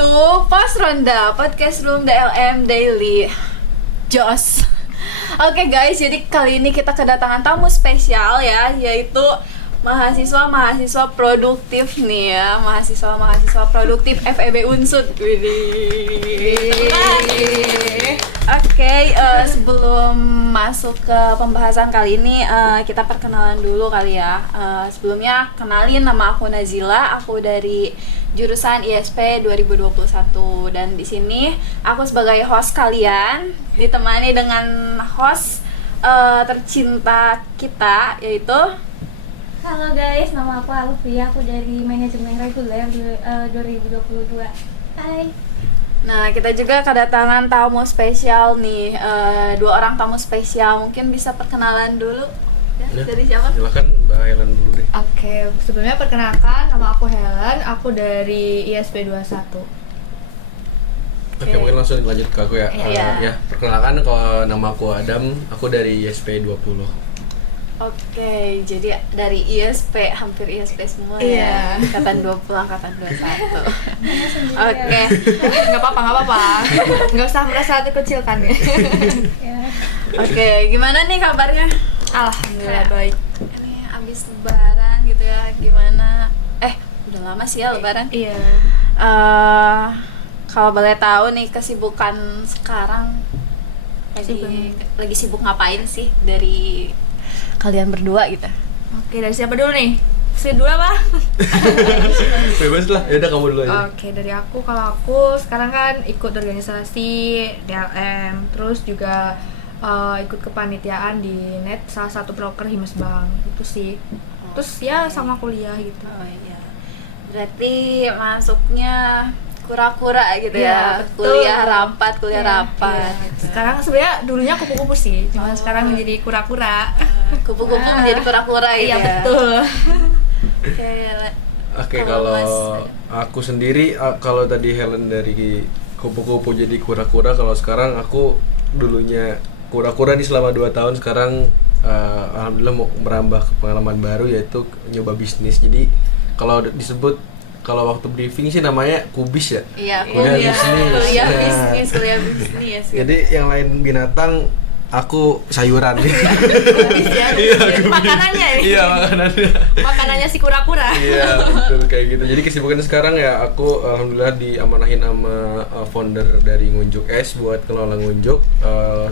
to Pos Ronda Podcast Room DLM Daily Jos. Oke guys, jadi kali ini kita kedatangan tamu spesial ya, yaitu mahasiswa produktif nih ya, mahasiswa produktif FEB Unsud. Oke, sebelum masuk ke pembahasan kali ini, kita perkenalan dulu kali ya. Sebelumnya kenalin, nama aku Nazila, aku dari jurusan ISP 2021 dan di sini aku sebagai host kalian ditemani dengan host tercinta kita, yaitu halo guys, nama aku Alfia, aku dari manajemen reguler 2022. Hai. Nah, kita juga kedatangan tamu spesial nih, 2 orang tamu spesial. Mungkin bisa perkenalan dulu ya, dari siapa? Silakan Mbak Helen dulu deh. Oke, sebelumnya perkenalkan, nama aku Helen, aku dari ISP 21. Oke, mungkin langsung lanjut ke aku ya. Iya. Ya, perkenalkan, kalau nama aku Adam, aku dari ISP 20. Oke, jadi dari ISP, hampir ISP semua ya. Iya. Angkatan 20, angkatan 21. Oke. Nggak apa-apa. Nggak usah merasa dikucilkan ya. Oke, gimana nih kabarnya? Alhamdulillah baik. Ini abis lebaran gitu ya, gimana? Udah lama sih ya lebaran. Iya. Kalau boleh tahu nih kesibukan sekarang lagi sibuk ngapain sih dari kalian berdua gitu? Oke, dari siapa dulu nih? Sweet dulu apa? Bebas lah, yaudah kamu dulu aja. Oke, dari aku, kalau aku sekarang kan ikut organisasi DLM, terus juga ikut kepanitiaan di net salah satu broker Himas Bank, itu sih. Terus ya sama kuliah gitu. Oh iya. Berarti masuknya kura-kura gitu Iya, ya. betul. Kuliah rapat. Iya. Sekarang sebenarnya dulunya kupu-kupu sih, cuma sekarang menjadi kura-kura. Kupu-kupu menjadi kura-kura gitu Iya, ya. betul. Oke, Kalau Mas, kalau aku sendiri, kalau tadi Helen dari kupu-kupu jadi kura-kura, kalau sekarang aku dulunya kura-kura nih selama 2 tahun, sekarang alhamdulillah mau merambah ke pengalaman baru, yaitu nyoba bisnis. Jadi kalau disebut, kalau waktu briefing sih namanya kubis ya. Iya, Kuliah bisnis. Kuliah Nah. bisnis. Gitu. Jadi yang lain binatang, aku sayuran. Kubis ya. Makanannya ya. Iya, makanannya. Makanannya si kura-kura. Iya, betul kayak gitu. Jadi kesibukannya sekarang ya, aku alhamdulillah diamanahin sama founder dari Ngunjuk Es buat kelola Ngunjuk,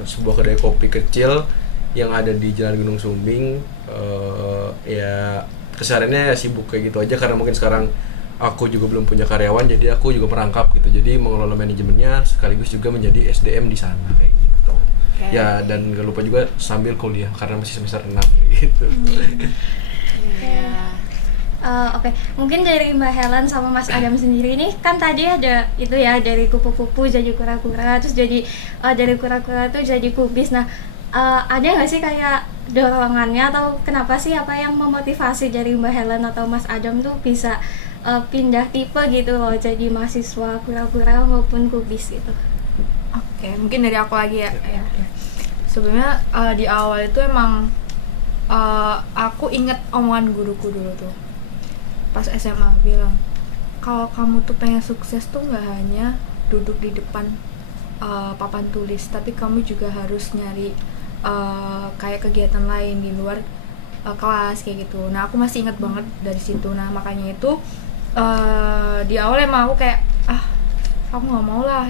sebuah kedai kopi kecil yang ada di Jalan Gunung Sumbing. Ya kesehariannya sibuk kayak gitu aja, karena mungkin sekarang aku juga belum punya karyawan, jadi aku juga merangkap gitu. Jadi mengelola manajemennya sekaligus juga menjadi SDM di sana kayak gitu. Okay. Ya, dan gak lupa juga sambil kuliah karena masih semester 6 gitu. Iya. Oke, mungkin dari Mbak Helen sama Mas Adam sendiri nih, kan tadi ada itu ya, dari kupu-kupu jadi kura-kura, terus jadi dari kura-kura tuh jadi kubis. Nah, ada nggak sih kayak dorongannya atau kenapa sih, apa yang memotivasi dari Mbak Helen atau Mas Adam tuh bisa pindah tipe gitu loh, jadi mahasiswa kura-kura maupun kubis gitu? Oke, mungkin dari aku lagi ya. Sebenarnya di awal itu emang aku inget omongan guruku dulu tuh pas SMA, bilang kalau kamu tuh pengen sukses tuh nggak hanya duduk di depan papan tulis, tapi kamu juga harus nyari kayak kegiatan lain di luar kelas kayak gitu. Nah, aku masih inget banget dari situ. Nah, makanya itu di awal emang aku kayak aku nggak mau lah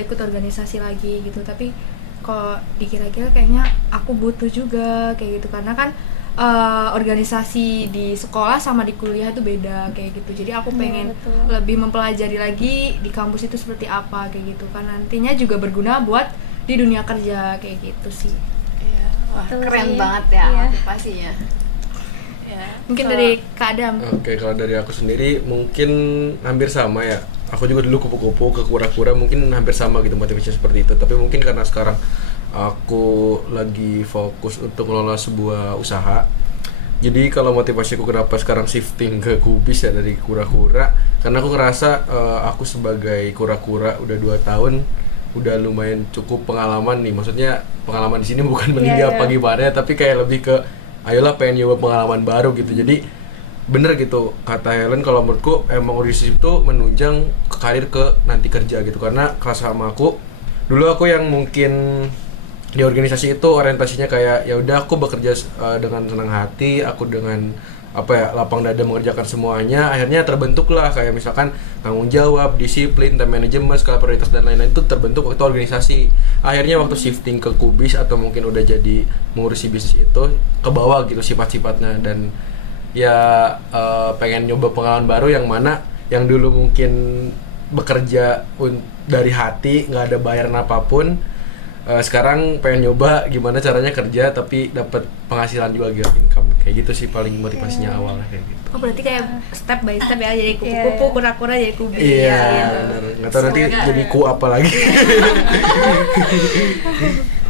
ikut organisasi lagi gitu, tapi kalau dikira-kira kayaknya aku butuh juga kayak gitu, karena kan organisasi di sekolah sama di kuliah itu beda kayak gitu. Jadi aku pengen lebih mempelajari lagi di kampus itu seperti apa kayak gitu, kan nantinya juga berguna buat di dunia kerja kayak gitu sih. Iya. Wah, Betul keren sih. banget ya Iya. motivasinya. Ya. Mungkin dari Kak Adam. Oke, kalau dari aku sendiri mungkin hampir sama ya. Aku juga dulu kupu-kupu ke kura-kura, mungkin hampir sama gitu motivasinya seperti itu. Tapi mungkin karena sekarang aku lagi fokus untuk mengelola sebuah usaha, jadi kalau motivasiku kenapa sekarang shifting ke kubis ya dari kura-kura, karena aku ngerasa aku sebagai kura-kura udah 2 tahun, udah lumayan cukup pengalaman nih. Maksudnya pengalaman di sini bukan meninjau apa gimana, tapi kayak lebih ke ayolah pengen nyoba pengalaman baru gitu. Jadi bener gitu kata Helen, kalau menurutku emang organisasi itu menunjang ke karir ke nanti kerja gitu. Karena kelas sama aku dulu, aku yang mungkin di organisasi itu orientasinya kayak ya udah aku bekerja dengan senang hati, aku dengan lapang dada mengerjakan semuanya. Akhirnya terbentuklah kayak misalkan tanggung jawab, disiplin, time management, skala prioritas dan lain-lain itu terbentuk waktu organisasi. Akhirnya waktu shifting ke Kubis atau mungkin udah jadi mengurusi bisnis itu ke bawah gitu sifat-sifatnya. Dan ya pengen nyoba pengalaman baru yang mana yang dulu mungkin bekerja dari hati nggak ada bayaran apapun, sekarang pengen nyoba gimana caranya kerja tapi dapat penghasilan juga gitu, income kayak gitu sih paling motivasinya awalnya kayak gitu. Oh berarti kayak step by step ya, jadi kupu-kupu, kura-kura jadi kubis. Iya, benar. Nggak tahu nanti jadi ku apa lagi.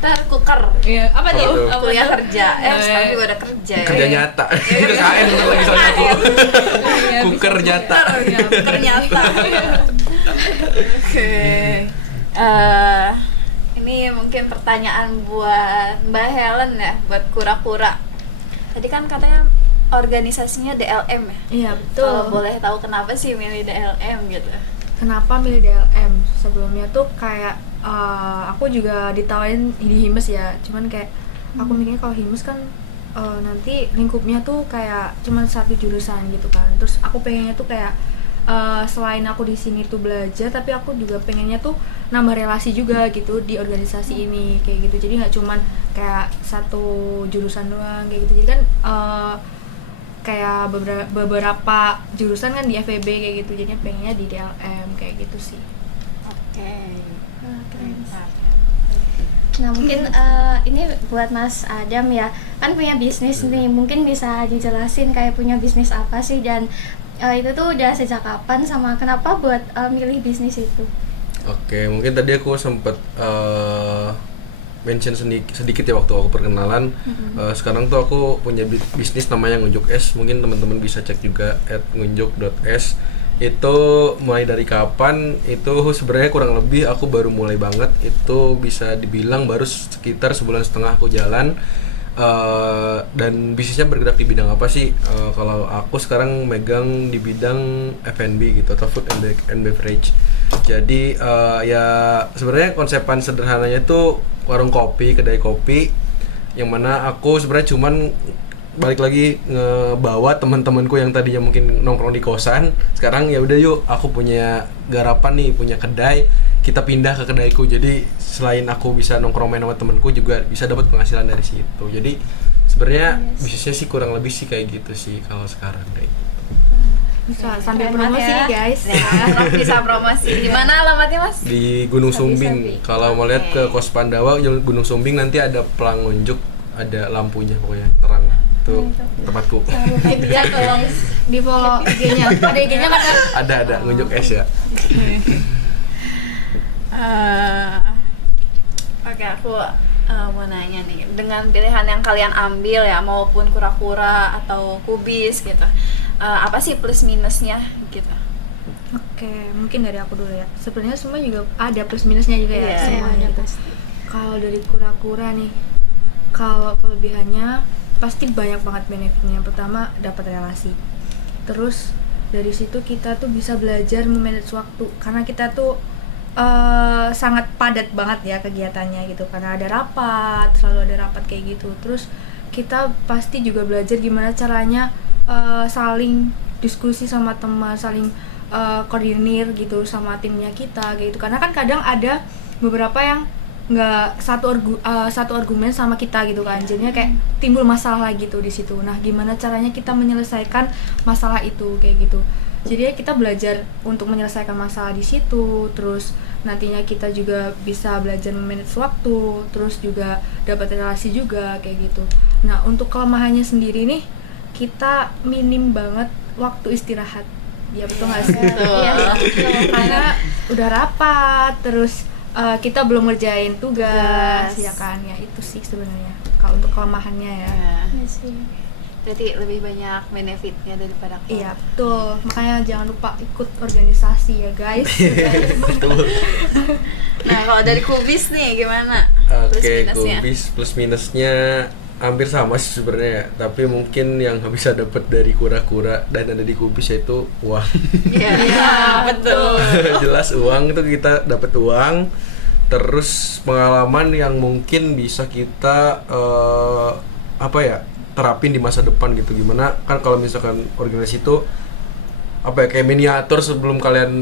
Ntar kuker. Iya, apa tuh? Kuliah kerja. Sekarang juga udah kerja ya. Kerja nyata. Itu KN bentar lagi soalnya aku. Kuker nyata. Kuker nyata. Oke. Ini mungkin pertanyaan buat Mbak Helen ya, buat kura-kura. Tadi kan katanya organisasinya DLM ya? Iya, betul. Kalau boleh tahu kenapa sih milih DLM gitu? Kenapa milih DLM? Sebelumnya tuh kayak aku juga ditawarin di Himes ya, cuman kayak aku mikirnya kalau Himes kan nanti lingkupnya tuh kayak cuman satu jurusan gitu kan. Terus aku pengennya tuh kayak selain aku di sini tuh belajar, tapi aku juga pengennya tuh nambah relasi juga gitu di organisasi ini kayak gitu. Jadi nggak cuman kayak satu jurusan doang kayak gitu. Jadi kan kayak beberapa jurusan kan di FEB kayak gitu. Jadinya pengennya di DLM kayak gitu sih. Oke. Keren. Nah mungkin ini buat Mas Adam ya, kan punya bisnis nih, mungkin bisa dijelasin kayak punya bisnis apa sih, dan itu tuh udah sejak kapan sama kenapa buat milih bisnis itu? Oke, mungkin tadi aku sempat mention sedikit ya waktu aku perkenalan. Sekarang tuh aku punya bisnis namanya Ngunjuk Es. Mungkin teman-teman bisa cek juga @ngunjuk.es. Itu mulai dari kapan? Itu sebenarnya kurang lebih aku baru mulai banget. Itu bisa dibilang baru sekitar sebulan setengah aku jalan. Dan bisnisnya bergerak di bidang apa sih? Kalau aku sekarang megang di bidang F&B gitu, atau food and beverage. Jadi ya sebenarnya konsepan sederhananya itu warung kopi, kedai kopi, yang mana aku sebenarnya cuman balik lagi ngebawa teman-temanku yang tadinya mungkin nongkrong di kosan, sekarang ya udah yuk aku punya garapan nih, punya kedai, kita pindah ke kedaiku. Jadi selain aku bisa nongkrong main sama temanku, juga bisa dapat penghasilan dari situ. Jadi sebenarnya bisnisnya sih kurang lebih sih kayak gitu sih kalau sekarang kayak gitu. Bisa sambil promosi ya, guys. Ya, bisa promosi. Di mana alamatnya Mas? Di Gunung Sumbing. Kalau mau lihat ke Kos Pandawa, Gunung Sumbing nanti ada pelang ngunjuk, ada lampunya pokoknya terang. Itu tempatku. Ya tolong Di follow IG-nya. Ada IG-nya kan? Ada Ngunjuk Es ya. Oke, aku mau nanya nih, dengan pilihan yang kalian ambil ya, maupun kura-kura atau kubis gitu, apa sih plus minusnya gitu? Oke, mungkin dari aku dulu ya. Sebenarnya semua juga ada plus minusnya juga ya, Iya, semuanya ada gitu. pasti. Kalau dari kura-kura nih, kalau kelebihannya pasti banyak banget benefitnya. Yang pertama dapat relasi. Terus dari situ kita tuh bisa belajar memanage waktu, karena kita tuh sangat padat banget ya kegiatannya gitu, karena ada rapat, selalu ada rapat kayak gitu. Terus kita pasti juga belajar gimana caranya saling diskusi sama teman, saling koordinir gitu sama timnya kita kayak gitu. Karena kan kadang ada beberapa yang nggak satu argumen sama kita gitu kan, jadinya kayak timbul masalah gitu di situ. Nah gimana caranya kita menyelesaikan masalah itu kayak gitu. Jadi kita belajar untuk menyelesaikan masalah di situ. Terus nantinya kita juga bisa belajar memanage waktu, terus juga dapat relasi juga kayak gitu. Nah untuk kelemahannya sendiri nih, kita minim banget waktu istirahat. Ya betul nggak sih? Iya. Karena udah rapat, terus kita belum ngerjain tugas, ya kan? Ya itu sih sebenarnya kalau untuk kelemahannya ya. Iya sih. Jadi lebih banyak benefitnya daripada Iya betul, makanya jangan lupa ikut organisasi ya guys. Betul. Nah kalau dari kubis nih gimana? Plus Oke, minusnya? Kubis plus minusnya hampir sama sih sebenarnya ya. Tapi mungkin yang nggak bisa dapat dari kura-kura dan ada di kubis yaitu uang. Iya, betul. Jelas uang itu kita dapat uang. Terus pengalaman yang mungkin bisa kita apa ya, terapin di masa depan gitu. Gimana kan kalau misalkan organisasi itu apa ya, kayak miniatur sebelum kalian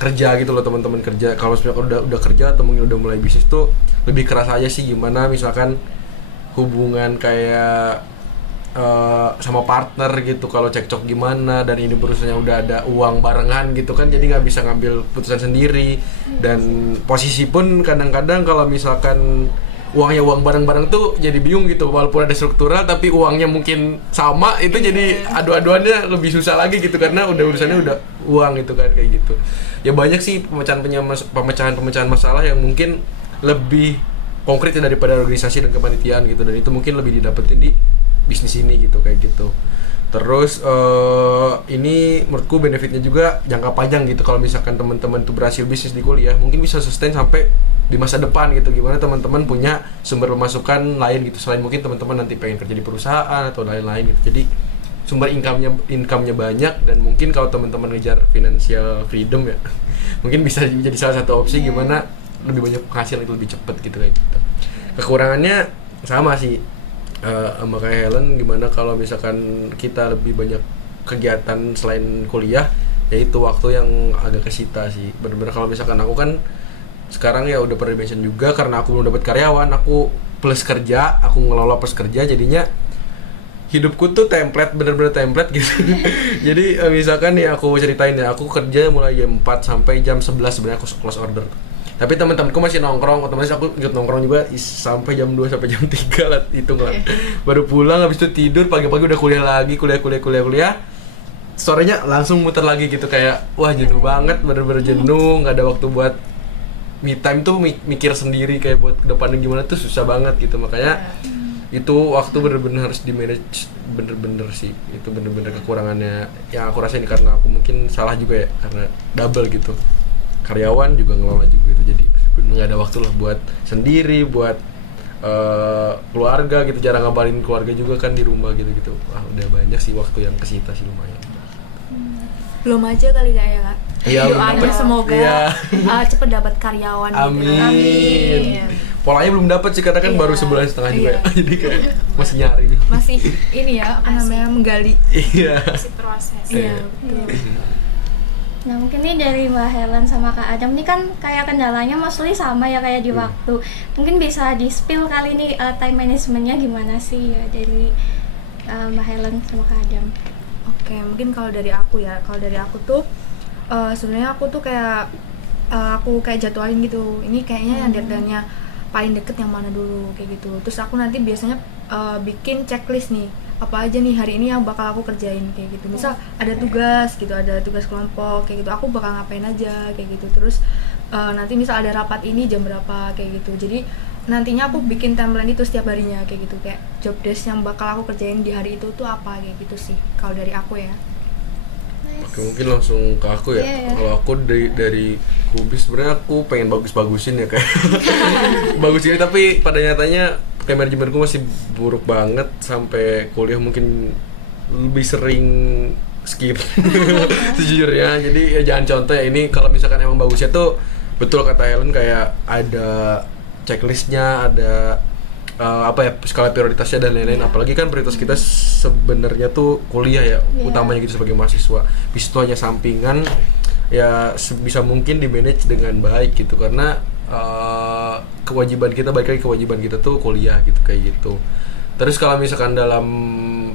kerja gitu loh, teman-teman kerja. Kalau misalkan udah kerja atau mungkin udah mulai bisnis tuh lebih keras aja sih, gimana misalkan hubungan kayak sama partner gitu, kalau cekcok gimana, dan ini berusaha udah ada uang barengan gitu kan, jadi nggak bisa ngambil putusan sendiri. Dan posisi pun kadang-kadang kalau misalkan uangnya uang bareng-bareng tuh jadi bingung gitu, walaupun ada struktural tapi uangnya mungkin sama, itu jadi adu-aduannya lebih susah lagi gitu, karena udah urusannya udah uang gitu kan, kayak gitu. Ya banyak sih pemecahan masalah yang mungkin lebih konkret daripada organisasi dan kepanitiaan gitu, dan itu mungkin lebih didapetin di bisnis ini gitu, kayak gitu. Terus ini menurutku benefitnya juga jangka panjang gitu. Kalau misalkan teman-teman tuh berhasil bisnis di kuliah, mungkin bisa sustain sampai di masa depan gitu. Gimana teman-teman punya sumber pemasukan lain gitu, selain mungkin teman-teman nanti pengen kerja di perusahaan atau lain-lain gitu. Jadi sumber income-nya banyak, dan mungkin kalau teman-teman ngejar financial freedom ya mungkin bisa jadi salah satu opsi gimana lebih banyak penghasilan itu lebih cepat gitu, kayak gitu. Kekurangannya sama sih sama kayak Helen, gimana kalau misalkan kita lebih banyak kegiatan selain kuliah, yaitu waktu yang agak kesita sih. Bener-bener kalau misalkan aku kan sekarang ya udah pernah mention juga, karena aku belum dapat karyawan, aku plus kerja, aku ngelola plus kerja, jadinya hidupku tuh template, bener-bener template gitu. Jadi misalkan nih aku ceritain ya, aku kerja mulai jam 4 sampai jam 11 sebenarnya aku close order. Tapi teman-temanku masih nongkrong, otomatis aku ikut nongkrong juga sampai jam 2 sampai jam 3 lah, hitung lah. Baru pulang, habis itu tidur, pagi-pagi udah kuliah lagi, kuliah. Sorenya langsung muter lagi gitu, kayak wah jenuh banget, bener-bener jenuh, nggak ada waktu buat me time tuh, mikir sendiri kayak buat kedepannya gimana tuh susah banget gitu. Makanya itu waktu bener-bener harus di manage, bener-bener sih itu bener-bener kekurangannya yang aku rasain, karena aku mungkin salah juga ya, karena double gitu, karyawan juga ngelola juga gitu, jadi bener nggak ada waktu lah buat sendiri, buat keluarga gitu, jarang ngabarin keluarga juga kan di rumah gitu. Wah udah banyak sih waktu yang kesita sih, lumayan. Belum aja kali Kak ya Kak. Iya, Doanya semoga iya. cepet dapat karyawan Amin. gitu. Amin. Polanya belum dapat sih, karena kan baru sebulan setengah juga ya. Jadi kayak masih nyari nih. Masih ini ya, apa namanya, menggali. Iya. Masih proses. Iya, betul. Nah mungkin nih dari Mbak Helen sama Kak Adam nih kan kayak kendalanya mostly sama ya, kayak di waktu. Mungkin bisa di-spill kali ini time managementnya gimana sih ya dari Mbak Helen sama Kak Adam. Oke, mungkin kalau dari aku ya, tuh sebenarnya aku tuh kayak aku kayak jadwalin gitu. Ini kayaknya yang deadline-nya paling deket yang mana dulu, kayak gitu. Terus aku nanti biasanya bikin checklist nih, apa aja nih hari ini yang bakal aku kerjain, kayak gitu. Misal ada tugas gitu, ada tugas kelompok kayak gitu, aku bakal ngapain aja kayak gitu. Terus nanti misal ada rapat ini jam berapa kayak gitu. Jadi nantinya aku bikin timeline itu setiap harinya kayak gitu, kayak job desk yang bakal aku kerjain di hari itu tuh apa, kayak gitu sih kalau dari aku ya. Oke, mungkin langsung ke aku ya. Kalau aku dari kubis sebenarnya aku pengen bagus-bagusin ya kayak bagusin, tapi pada nyatanya kayak manajemenku masih buruk banget, sampai kuliah mungkin lebih sering skip sejujurnya. Jadi ya jangan contoh ya, ini kalau misalkan emang bagusnya tuh betul kata Helen, kayak ada checklistnya, ada apa ya, skala prioritasnya dan lain-lain. Apalagi kan prioritas kita sebenarnya tuh kuliah ya, utamanya gitu sebagai mahasiswa. Bis itu hanya sampingan ya, sebisa mungkin di manage dengan baik gitu, karena kewajiban kita, balik lagi kewajiban kita tuh kuliah gitu, kayak gitu. Terus kalau misalkan dalam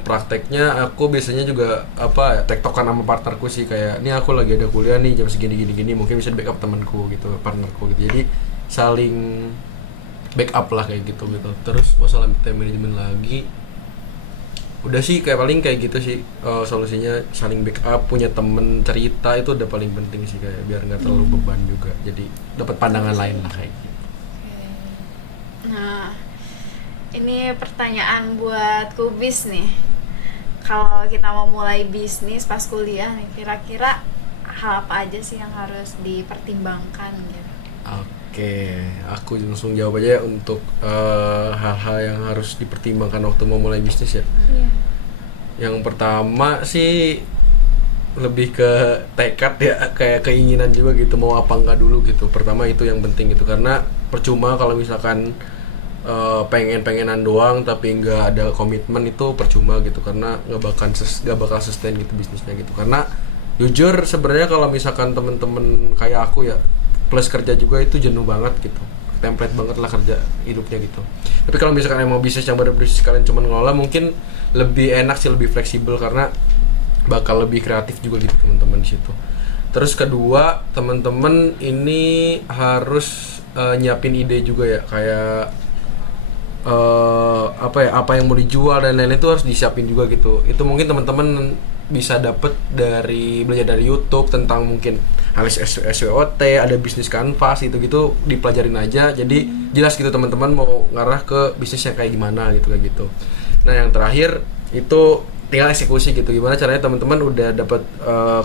prakteknya aku biasanya juga apa, tektokan sama partnerku sih, kayak ini aku lagi ada kuliah nih jam segini gini, mungkin bisa di backup temanku gitu, partnerku gitu. Jadi saling backup lah kayak gitu. Terus masalah time management lagi, udah sih kayak paling kayak gitu sih, solusinya saling backup, punya temen cerita itu udah paling penting sih, kayak biar nggak terlalu beban juga, jadi dapat pandangan lain lah kayak gitu. Nah, ini pertanyaan buat kubis nih. Kalau kita mau mulai bisnis pas kuliah nih, kira-kira hal apa aja sih yang harus dipertimbangkan gitu? Oke, aku langsung jawab aja ya untuk hal-hal yang harus dipertimbangkan waktu mau mulai bisnis ya. Iya. Yang pertama sih lebih ke tekad ya, kayak keinginan juga gitu, mau apa enggak dulu gitu. Pertama itu yang penting gitu, karena percuma kalau misalkan pengen-pengenan doang tapi nggak ada komitmen, itu percuma gitu, karena nggak bakal sustain gitu bisnisnya gitu. Karena jujur sebenarnya kalau misalkan temen-temen kayak aku ya, plus kerja juga itu jenuh banget gitu, template banget lah kerja hidupnya gitu. Tapi kalau misalkan emang bisnis yang benar-benar kalian cuma ngelola, mungkin lebih enak sih, lebih fleksibel, karena bakal lebih kreatif juga gitu teman-teman di situ. Terus kedua, teman-teman ini harus nyiapin ide juga ya, kayak apa yang mau dijual dan lain-lain itu harus disiapin juga gitu. Itu mungkin teman-teman bisa dapet belajar dari YouTube tentang mungkin analis SWOT, ada bisnis kanvas gitu dipelajarin aja. Jadi jelas gitu teman-teman mau ngarah ke bisnis yang kayak gimana gitu kayak gitu. Nah, yang terakhir itu tinggal eksekusi gitu. Gimana caranya teman-teman udah dapat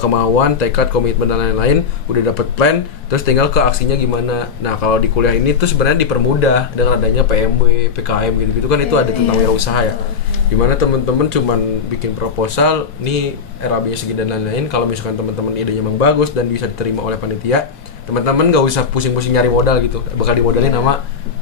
kemauan, tekad, komitmen dan lain-lain, udah dapat plan, terus tinggal ke aksinya gimana. Nah, kalau di kuliah ini tuh sebenarnya dipermudah dengan adanya PMW, PKM gitu kan, itu ada tentang wirausaha ya. Gimana teman-teman cuman bikin proposal, nih RAB-nya segi dan lain-lain. Kalau misalkan teman-teman idenya emang bagus dan bisa diterima oleh panitia, teman-teman nggak usah pusing-pusing nyari modal gitu, bakal dimodalin sama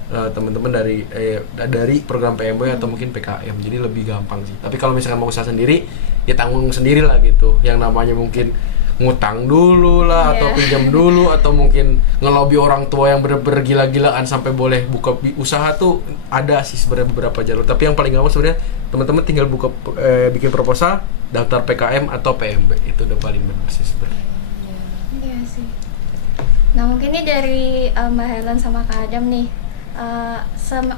teman-teman dari program PMW atau mungkin PKM, jadi lebih gampang sih. Tapi kalau misalkan mau usaha sendiri, ya tanggung sendiri lah gitu. Yang namanya mungkin ngutang dulu lah, atau pinjam dulu, atau mungkin ngelobi orang tua yang bener-bener gila-gilaan sampai boleh buka usaha tuh ada sih sebenarnya beberapa jalur. Tapi yang paling gampang sebenarnya teman-teman tinggal bikin proposal, daftar PKM atau PMB, itu udah paling benar sih sebenarnya. Iya sih. Nah, mungkin ini dari Mbak Helen sama Kak Adam nih,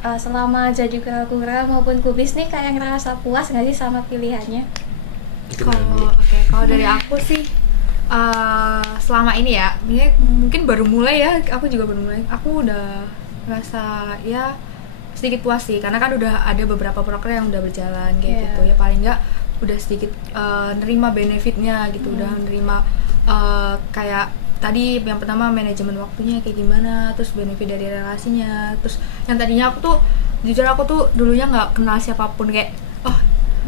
selama jadi kura-kura maupun kubis nih, kayak ngerasa puas nggak sih sama pilihannya? Kalau dari aku sih selama ini ya, mungkin baru mulai ya, aku juga baru mulai, aku udah ngerasa ya sedikit puas sih, karena kan udah ada beberapa program yang udah berjalan kayak gitu ya, paling nggak udah sedikit nerima benefitnya gitu, udah nerima kayak tadi yang pertama manajemen waktunya kayak gimana, terus benefit dari relasinya. Terus yang tadinya aku tuh jujur aku tuh dulunya nggak kenal siapapun, kayak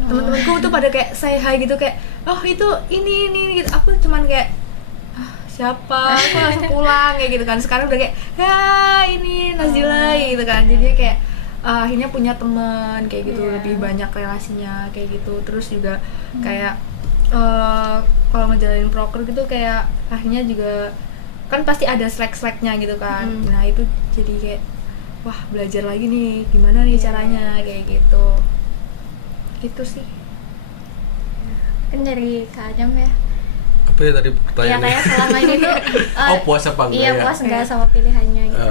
teman-temanku tuh pada kayak say hi gitu, kayak itu ini gitu. Aku cuman kayak siapa, aku langsung pulang kayak gitu kan. Sekarang udah kayak ini Nazila gitu kan, jadi kayak akhirnya punya teman kayak gitu, lebih banyak relasinya kayak gitu. Terus juga kayak kalau ngejalanin proker gitu, kayak akhirnya juga kan pasti ada slack-slacknya gitu kan. Nah itu jadi kayak wah, belajar lagi nih gimana nih caranya kayak gitu. Itu sih. Kan dari Kak Adam ya. Apa ya tadi Iya, pertanyaannya? kayak selama ini tuh Puas apa enggak iya, ya? puas enggak sama pilihannya gitu.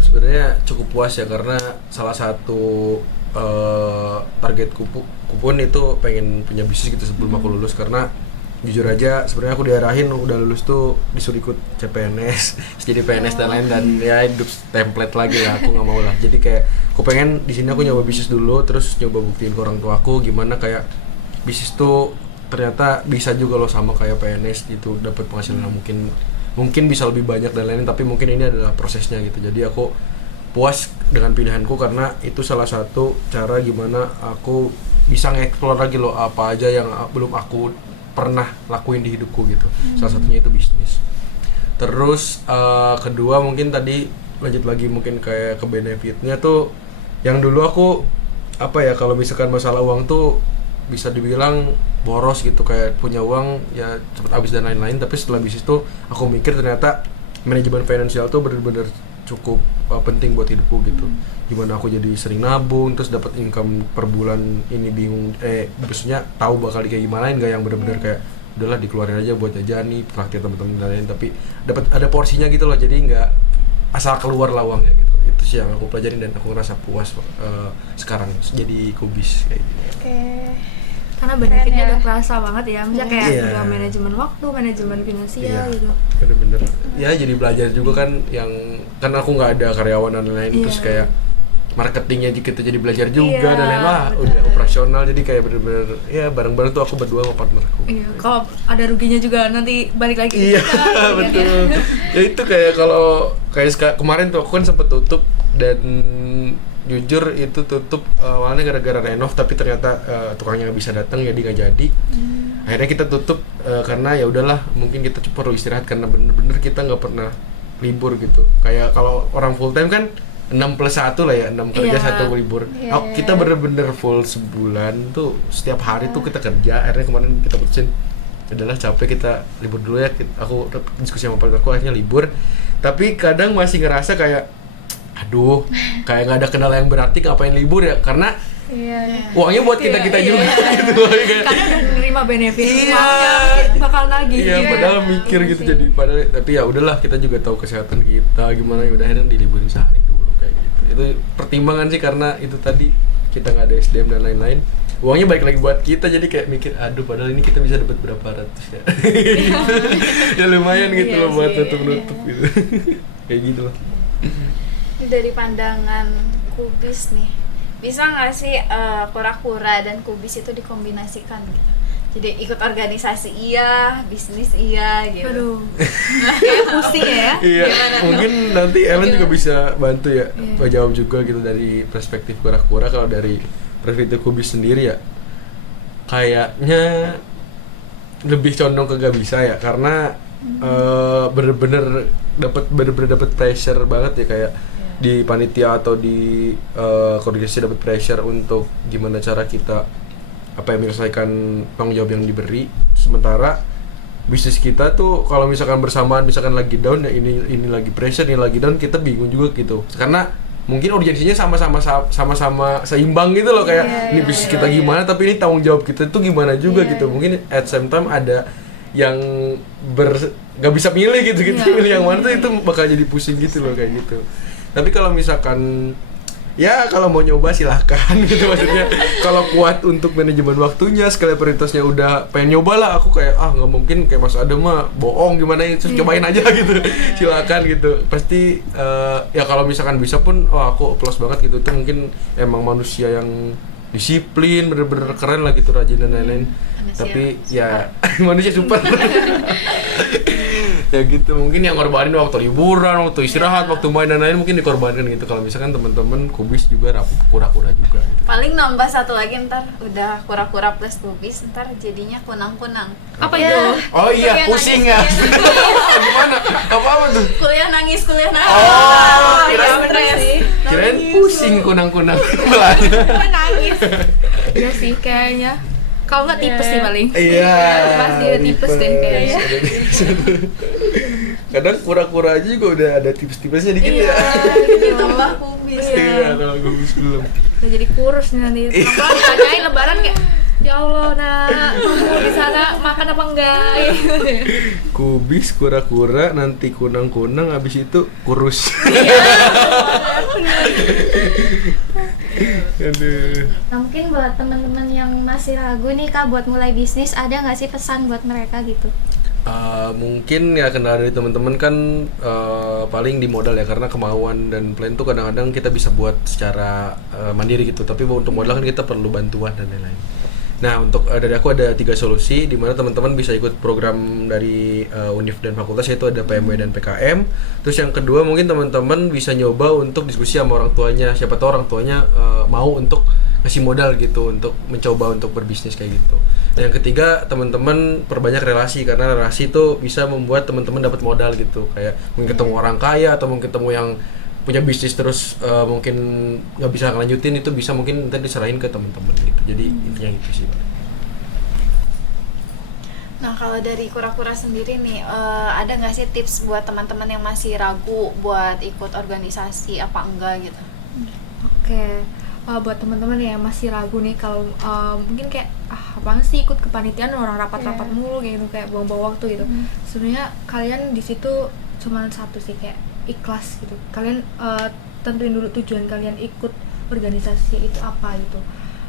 Sebenarnya cukup puas ya, karena salah satu target pun itu pengen punya bisnis gitu sebelum aku lulus. Karena jujur aja sebenarnya aku diarahin udah lulus tuh disuruh ikut CPNS, jadi PNS dan lain, dan ya hidup template lagi lah, aku nggak mau lah. Jadi kayak aku pengen di sini aku nyoba bisnis dulu, terus nyoba buktiin ke orang tua aku gimana kayak bisnis tuh ternyata bisa juga loh sama kayak PNS gitu, dapat penghasilan yang mungkin bisa lebih banyak dan lain-lain, tapi mungkin ini adalah prosesnya gitu. Jadi aku puas dengan pilihanku, karena itu salah satu cara gimana aku bisa nge-explore lagi loh apa aja yang belum aku pernah lakuin di hidupku gitu. Salah satunya itu bisnis. Terus kedua mungkin tadi lanjut lagi mungkin kayak ke benefitnya tuh, yang dulu aku kalau misalkan masalah uang tuh bisa dibilang boros gitu, kayak punya uang ya cepet habis dan lain-lain. Tapi setelah bisnis tuh aku mikir ternyata manajemen finansial tuh bener-bener cukup penting buat hidupku gitu. Gimana aku jadi sering nabung, terus dapat income per bulan ini bingung, maksudnya tahu bakal kayak gimana, enggak yang bener-bener kayak udahlah dikeluarin aja buat jajan nih, traktir teman-teman dan lain, tapi dapat ada porsinya gitu loh, jadi enggak asal keluar lah uangnya gitu. Itu sih yang aku pelajarin dan aku ngerasa puas sekarang jadi kubis kayak gitu. Oke. Karena benefitnya Keren ya. udah kerasa banget ya, misalnya kayak Iya. udah manajemen waktu, manajemen finansial Iya, gitu. bener-bener ya, jadi belajar juga kan, yang kan aku nggak ada karyawan dan lain-lain. Iya. Terus kayak marketingnya kita jadi belajar juga Iya, dan lain, wah betul. udah operasional, jadi kayak bener-bener ya bareng-bareng tuh aku berdua sama partnerku. Iya, kalau ada ruginya juga nanti balik lagi ke Iya kita, gitu kan ya. betul. Ya itu kayak kalau kayak kemarin tuh aku kan sempet tutup, dan jujur itu tutup awalnya gara-gara renov, tapi ternyata tukangnya nggak bisa datang jadi nggak jadi. Akhirnya kita tutup karena ya udahlah, mungkin kita perlu istirahat karena bener-bener kita nggak pernah libur gitu. Kayak kalau orang full time kan 6+1 lah ya, 6 kerja 1 libur. Kita bener-bener full sebulan tuh, setiap hari tuh kita kerja. Akhirnya kemarin kita putusin, adalah capek, kita libur dulu ya. Aku diskusi sama partnerku, akhirnya libur. Tapi kadang masih ngerasa kayak aduh, kayak nggak ada kendala yang berarti, ngapain libur ya, karena uangnya buat kita juga gitu. Karena udah menerima benefit, Iya. uangnya bakal nagih. Iya, padahal mikir gitu, jadi padahal, tapi ya udahlah, kita juga tahu kesehatan kita gimana, ya udah akhirnya diliburin sehari dulu kayak gitu. Itu pertimbangan sih, karena itu tadi kita nggak ada SDM dan lain-lain. Uangnya balik lagi buat kita, jadi kayak mikir aduh, padahal ini kita bisa dapat berapa ratus ya. Ya lumayan gitu loh buat nutup gitu. Kayak gitu loh. Dari pandangan Kubis nih, bisa nggak sih kura-kura dan Kubis itu dikombinasikan gitu? Jadi ikut organisasi iya, bisnis iya gitu. Aduh, kayak pusing ya. Iya, mungkin nanti Ellen juga bisa bantu ya, jawab juga gitu dari perspektif kura-kura. Kalau dari perspektif Kubis sendiri ya, kayaknya lebih condong ke gak bisa ya, karena bener-bener dapat pressure banget ya, kayak di panitia atau di koordinasi dapat pressure untuk gimana cara kita menyelesaikan tanggung jawab yang diberi. Sementara bisnis kita tuh kalau misalkan bersamaan, misalkan lagi down ya, ini lagi pressure, ini lagi down, kita bingung juga gitu, karena mungkin urgensinya sama-sama seimbang gitu loh, kayak ini bisnis kita gimana, tapi ini tanggung jawab kita tuh gimana juga gitu. Mungkin at same time ada yang gak bisa milih gitu, milih yang mana tuh, itu bakal jadi pusing gitu loh kayak gitu. Tapi kalau misalkan ya kalau mau nyoba silahkan gitu, maksudnya kalau kuat untuk manajemen waktunya, skala prioritasnya udah pengen nyoba lah. Aku kayak nggak mungkin kayak Mas Adam mah bohong gimana itu, cobain aja gitu. Silakan gitu, pasti ya kalau misalkan bisa pun aku applause banget gitu. Itu mungkin emang manusia yang disiplin, bener-bener keren lah gitu, rajin dan lain-lain. Tapi ya manusia super. Ya gitu, mungkin yang ngorbanin waktu liburan, waktu istirahat, waktu main dan lain mungkin dikorbankan gitu. Kalau misalkan teman-teman Kubis juga kura-kura juga gitu. Paling nambah satu lagi, ntar udah kura-kura plus Kubis, ntar jadinya kunang-kunang. Apa itu? Oh iya, pusing ya. Gimana? Apa tuh? Kuliah nangis. Oh, stres. Kirain pusing kunang-kunang. Nangis. Iya sih kayaknya. Kalau nggak tipes sih paling. Iya. Pasti ada tipes deh kayaknya. Kadang kura-kura aja juga udah ada tipes-tipesnya dikit ya. Ditambah Kubis. Iya, kalau Kubis belum. Udah jadi kurus nih nanti. Kalau ditanyain lebaran kayak, ya Allah nak, kamu di sana makan apa enggak? Kubis, kura-kura, nanti kunang-kunang, habis itu kurus. Aduh. Nah, mungkin buat teman-teman yang masih ragu nih Kak buat mulai bisnis, ada nggak sih pesan buat mereka gitu? Mungkin ya kendala dari teman-teman kan paling di modal ya, karena kemauan dan plan tuh kadang-kadang kita bisa buat secara mandiri gitu, tapi untuk modal kan kita perlu bantuan dan lain-lain. Nah, untuk dari aku ada 3 solusi di mana teman-teman bisa ikut program dari Univ dan fakultas, yaitu ada PMW dan PKM. Terus yang kedua, mungkin teman-teman bisa nyoba untuk diskusi sama orang tuanya. Siapa tahu orang tuanya mau untuk ngasih modal gitu untuk mencoba untuk berbisnis kayak gitu. Dan yang ketiga, teman-teman perbanyak relasi, karena relasi itu bisa membuat teman-teman dapat modal gitu. Kayak mungkin ketemu orang kaya atau mungkin ketemu yang punya bisnis terus mungkin nggak bisa ngelanjutin, itu bisa mungkin nanti diserahin ke teman-teman gitu. Jadi intinya gitu sih. Nah, kalau dari kura-kura sendiri nih, ada nggak sih tips buat teman-teman yang masih ragu buat ikut organisasi apa enggak gitu? Oke. Buat teman-teman yang masih ragu nih, kalau mungkin kayak apaan sih ikut kepanitiaan, orang rapat-rapat mulu gitu, kayak buang-buang waktu gitu. Sebenarnya kalian di situ cuma satu sih, kayak ikhlas gitu. Kalian tentuin dulu tujuan kalian ikut organisasi itu apa gitu.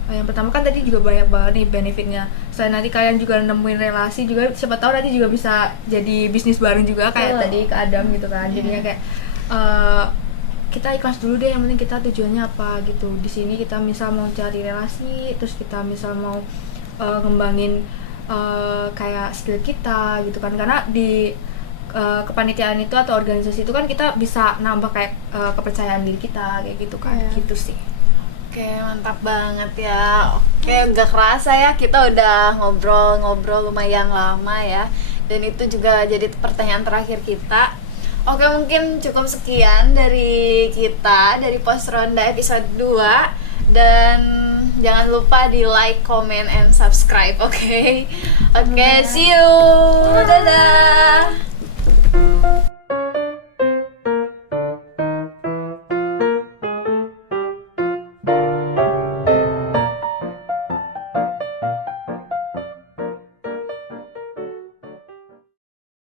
Yang pertama kan tadi juga banyak banget nih benefitnya. Selain nanti kalian juga nemuin relasi juga, siapa tahu nanti juga bisa jadi bisnis bareng juga kayak tadi ke Adam gitu kan. Jadinya kayak kita ikhlas dulu deh, yang penting kita tujuannya apa gitu. Di sini kita misal mau cari relasi, terus kita misal mau ngembangin kayak skill kita gitu kan. Karena di kepanitiaan itu atau organisasi itu kan kita bisa nambah kayak kepercayaan diri kita kayak gitu kan. Iya. Gitu sih. Oke, mantap banget ya. Oke, nggak kerasa ya kita udah ngobrol-ngobrol lumayan lama ya. Dan itu juga jadi pertanyaan terakhir kita. Oke, mungkin cukup sekian dari kita dari Pos Ronda episode 2. Dan jangan lupa di like, comment, and subscribe, oke? Oke, see you. Dadah.